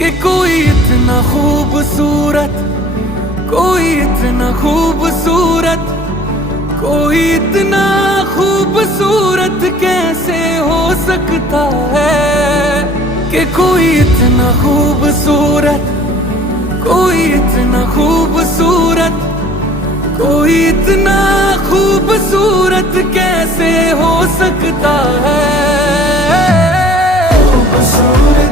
कि कोई इतना खूबसूरत, कोई इतना खूबसूरत, कोई इतना खूबसूरत कैसे हो सकता है। कि कोई इतना खूबसूरत, कोई इतना खूबसूरत, कोई इतना खूबसूरत कैसे हो सकता है। खूबसूरत